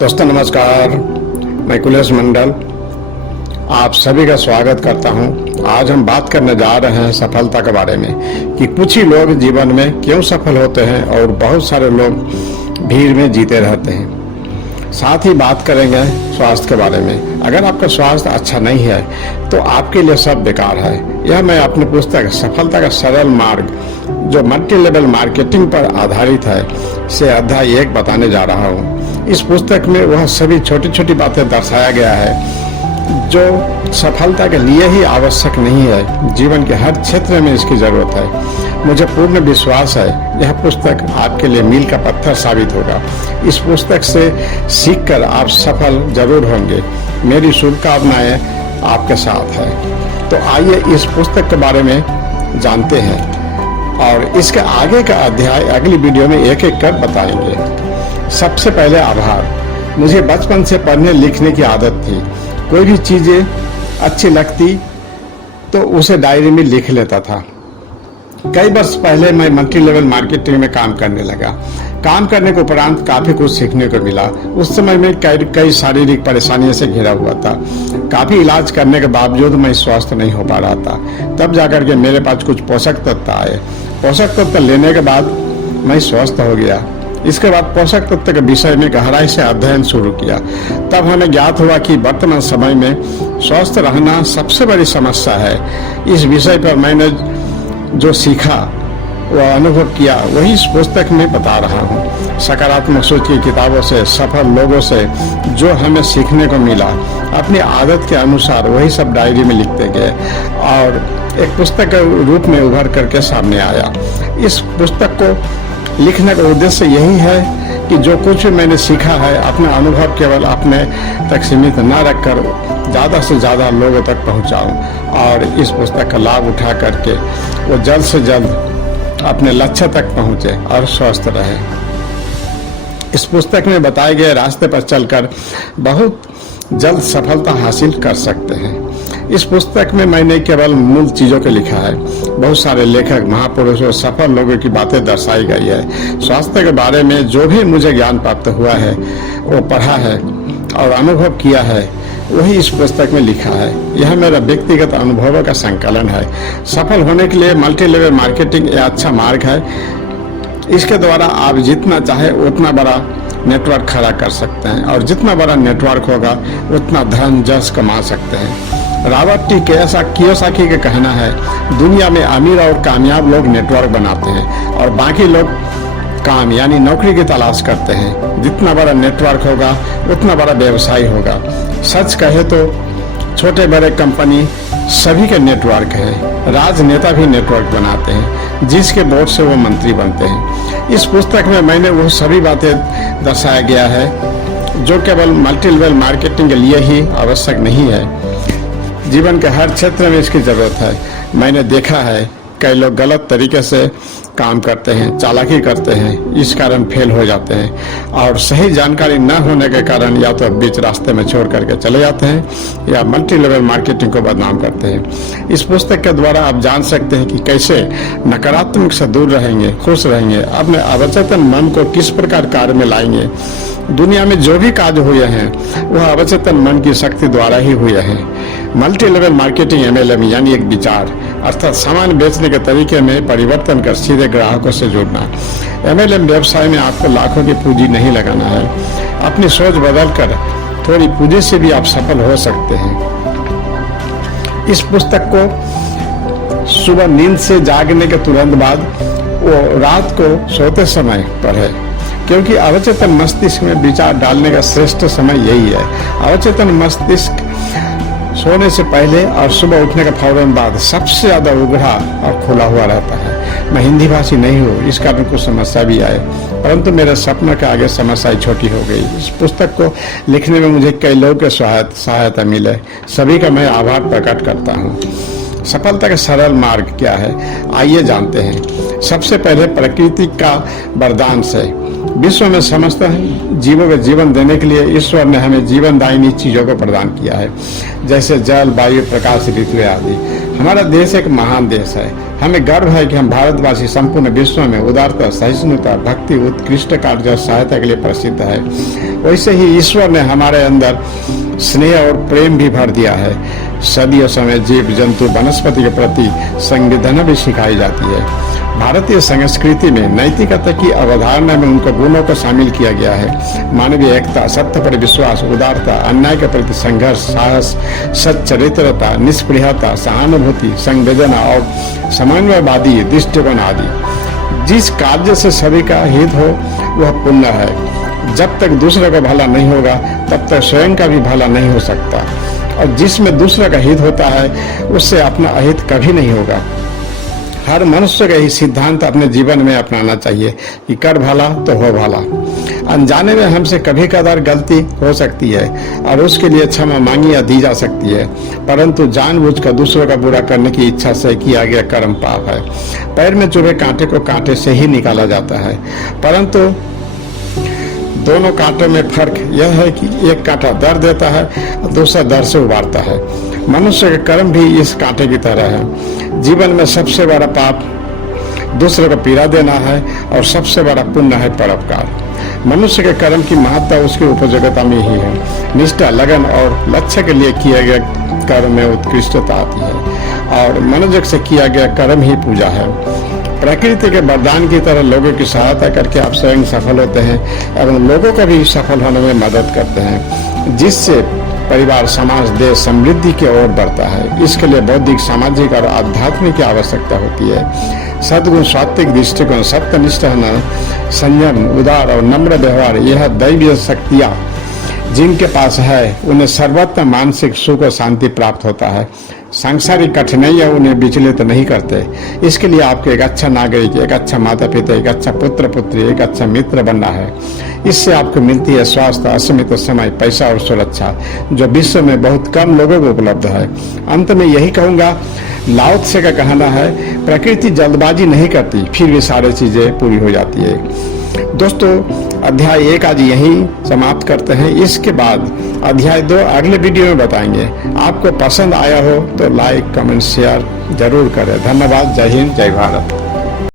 दोस्तों नमस्कार, मैं कुलेश मंडल आप सभी का स्वागत करता हूं। आज हम बात करने जा रहे हैं सफलता के बारे में कि कुछ ही लोग जीवन में क्यों सफल होते हैं और बहुत सारे लोग भीड़ में जीते रहते हैं। साथ ही बात करेंगे स्वास्थ्य के बारे में। अगर आपका स्वास्थ्य अच्छा नहीं है तो आपके लिए सब बेकार है। यह मैं अपनी पुस्तक सफलता का सरल मार्ग जो मल्टी लेवल मार्केटिंग पर आधारित है से अध्याय 1 बताने जा रहा हूँ। इस पुस्तक में वह सभी छोटी छोटी बातें दर्शाया गया है जो सफलता के लिए ही आवश्यक नहीं है, जीवन के हर क्षेत्र में इसकी जरूरत है। मुझे पूर्ण विश्वास है यह पुस्तक आपके लिए मील का पत्थर साबित होगा। इस पुस्तक से सीखकर आप सफल जरूर होंगे। मेरी शुभकामनाएं आपके साथ है। तो आइए इस पुस्तक के बारे में जानते हैं और इसके आगे का अध्याय अगली वीडियो में एक एक कर बताएंगे। सबसे पहले आभार। मुझे बचपन से पढ़ने लिखने की आदत थी। कोई भी चीजें अच्छी लगती तो उसे डायरी में लिख लेता था। कई वर्ष पहले मैं मल्टी लेवल मार्केटिंग में काम करने लगा। काम करने के उपरांत काफी कुछ सीखने को मिला। उस समय मैं कई शारीरिक परेशानियों से घिरा हुआ था। काफी इलाज करने के बावजूद मैं स्वस्थ नहीं हो पा रहा था। तब जाकर के मेरे पास कुछ पोषक तत्व आए। पोषक तत्व लेने के बाद मैं स्वस्थ हो गया। इसके बाद पोषक तत्व के विषय में गहराई से अध्ययन शुरू किया। तब हमें ज्ञात हुआ कि वर्तमान समय में स्वस्थ रहना सबसे बड़ी समस्या है। इस विषय पर मैंने जो सीखा वह अनुभव किया वही इस पुस्तक में बता रहा हूँ। सकारात्मक सोच की किताबों से, सफल लोगों से जो हमें सीखने को मिला, अपनी आदत के अनुसार वही सब डायरी में लिखते गए और एक पुस्तक के रूप में उभर करके सामने आया। इस पुस्तक को लिखने का उद्देश्य यही है कि जो कुछ भी मैंने सीखा है अपना अनुभव केवल अपने तक सीमित न रखकर ज़्यादा से ज़्यादा लोगों तक पहुंचाऊं और इस पुस्तक का लाभ उठा करके वो जल्द से जल्द अपने लक्ष्य तक पहुंचे और स्वस्थ रहे। इस पुस्तक में बताए गए रास्ते पर चलकर बहुत जल्द सफलता हासिल कर सकते हैं। इस पुस्तक में मैंने केवल मूल चीजों को लिखा है। बहुत सारे लेखक, महापुरुषों और सफल लोगों की बातें दर्शाई गई है। स्वास्थ्य के बारे में जो भी मुझे ज्ञान प्राप्त हुआ है वो पढ़ा है और अनुभव किया है वही इस पुस्तक में लिखा है। यह मेरा व्यक्तिगत अनुभवों का संकलन है। सफल होने के लिए मल्टी लेवल मार्केटिंग एक अच्छा मार्ग है। इसके द्वारा आप जितना चाहे उतना बड़ा नेटवर्क खड़ा कर सकते हैं और जितना बड़ा नेटवर्क होगा उतना धन जस कमा सकते हैं। रॉबर्ट टी कियोसाकी का कहना है, दुनिया में अमीर और कामयाब लोग नेटवर्क बनाते हैं और बाकी लोग काम यानी नौकरी की तलाश करते हैं। जितना बड़ा नेटवर्क होगा उतना बड़ा व्यवसाय होगा। सच कहे तो छोटे बड़े कंपनी सभी के नेटवर्क है। राजनेता भी नेटवर्क बनाते हैं जिसके बोर्ड से वो मंत्री बनते हैं। इस पुस्तक में मैंने वो सभी बातें दर्शाया गया है जो केवल मल्टी लेवल मार्केटिंग के लिए ही आवश्यक नहीं है, जीवन के हर क्षेत्र में इसकी जरूरत है। मैंने देखा है कई लोग गलत तरीके से काम करते हैं, चालाकी करते हैं, इस कारण फेल हो जाते हैं और सही जानकारी न होने के कारण या तो बीच रास्ते में छोड़ करके चले जाते हैं या मल्टी लेवल मार्केटिंग को बदनाम करते हैं। इस पुस्तक के द्वारा आप जान सकते हैं कि कैसे नकारात्मक से दूर रहेंगे, खुश रहेंगे, अपने अवचेतन मन को किस प्रकार कार्य में लाएंगे। दुनिया में जो भी कार्य हुए हैं वह अवचेतन मन की शक्ति द्वारा ही हुए हैं। मल्टी लेवल मार्केटिंग MLM यानी एक विचार अर्थात सामान बेचने के तरीके में परिवर्तन कर सीधे ग्राहकों से जुड़ना। MLM व्यवसाय में आपको लाखों की पूंजी नहीं लगाना है। अपनी सोच बदलकर थोड़ी पूंजी से भी आप सफल हो सकते हैं। इस पुस्तक को सुबह नींद से जागने के तुरंत बाद वो रात को सोते समय पढ़े, क्योंकि अवचेतन मस्तिष्क में विचार डालने का श्रेष्ठ समय यही है। अवचेतन मस्तिष्क सोने से पहले और सुबह उठने के फौरन बाद सबसे ज्यादा उघड़ा और खुला हुआ रहता है। मैं हिंदी भाषी नहीं हूँ, इस कारण कुछ समस्या भी आए, परंतु मेरे सपनों के आगे समस्याएं छोटी हो गई। इस पुस्तक को लिखने में मुझे कई लोगों के सहायता मिले, सभी का मैं आभार प्रकट करता हूँ। सफलता का सरल मार्ग क्या है, आइए जानते हैं। सबसे पहले प्रकृति का वरदान से विश्व में समस्त जीवों को जीवन देने के लिए ईश्वर ने हमें जीवनदायिनी चीजों को प्रदान किया है, जैसे जल, वायु, प्रकाश, ऋतु आदि। हमारा देश एक महान देश है। हमें गर्व है कि हम भारतवासी संपूर्ण विश्व में उदारता, सहिष्णुता, भक्ति, उत्कृष्ट कार्य और सहायता के लिए प्रसिद्ध है। वैसे ही ईश्वर ने हमारे अंदर स्नेह और प्रेम भी भर दिया है। सदियों समय जीव जंतु वनस्पति के प्रति संवेदना भी सिखाई जाती है। भारतीय संस्कृति में नैतिकता की अवधारणा में उनको गुणों को शामिल किया गया है। मानवीय एकता, सत्य पर विश्वास, उदारता, अन्याय के प्रति संघर्ष, साहस, सच्चरित्रता, निष्प्रियता, सहानुभूति, संवेदना और समन्वयवादी दृष्टिकोण आदि। जिस कार्य से सभी का हित हो वह पुण्य है। जब तक दूसरे का भला नहीं होगा तब तक स्वयं का भी भला नहीं हो सकता, और जिसमें दूसरे का हित होता है उससे अपना अहित कभी नहीं होगा। हर मनुष्य का ही सिद्धांत अपने जीवन में अपनाना चाहिए कि कर भला तो हो भला। अनजाने में हमसे कभी कदार गलती हो सकती है और उसके लिए क्षमा मांगी या दी जा सकती है, परंतु जानबूझकर दूसरों का बुरा करने की इच्छा से किया गया कर्म पाप है। पैर में चुभे कांटे को कांटे से ही निकाला जाता है, परंतु दोनों कांटों में फर्क यह है कि एक कांटा दर्द देता है और दूसरा दर्द से उबारता है। मनुष्य के कर्म भी इस कांटे की तरह है। जीवन में सबसे बड़ा पाप दूसरे को पीड़ा देना है और सबसे बड़ा पुण्य है परोपकार। मनुष्य के कर्म की महत्ता उसकी उपयोगिता में ही है। निष्ठा, लगन और लक्ष्य के लिए किए गए कर्म में उत्कृष्टता आती है, और मनोयोग से किया गया कर्म ही पूजा है। प्रकृति के वरदान की तरह लोगों की सहायता करके आप स्वयं सफल होते हैं एवं लोगों को भी सफल होने में मदद करते हैं, जिससे परिवार, समाज, देश समृद्धि की ओर बढ़ता है। इसके लिए बौद्धिक, सामाजिक और आध्यात्मिक की आवश्यकता होती है। सद्गुण, सात्विक दृष्टिकोण, सत्यनिष्ठ होना, संयम, उदार और नम्र व्यवहार, यह दैवीय शक्तियाँ जिनके पास है उन्हें सर्वत्र मानसिक सुख और शांति प्राप्त होता है। सांसारिक कठिनाइयाँ उन्हें विचलित नहीं करते। इसके लिए आपको एक अच्छा नागरिक, एक अच्छा माता पिता, एक अच्छा पुत्र पुत्री, एक अच्छा मित्र बनना है। इससे आपको मिलती है स्वास्थ्य, असीमित समय, पैसा और सुरक्षा, जो विश्व में बहुत कम लोगों को उपलब्ध है। अंत में यही कहूँगा, लाओ त्से का कहना है, प्रकृति जल्दबाजी नहीं करती, फिर भी सारी चीजें पूरी हो जाती है। दोस्तों, अध्याय 1 आज यहीं समाप्त करते हैं। इसके बाद अध्याय 2 अगले वीडियो में बताएंगे। आपको पसंद आया हो तो लाइक, कमेंट, शेयर जरूर करें। धन्यवाद। जय हिंद, जय भारत।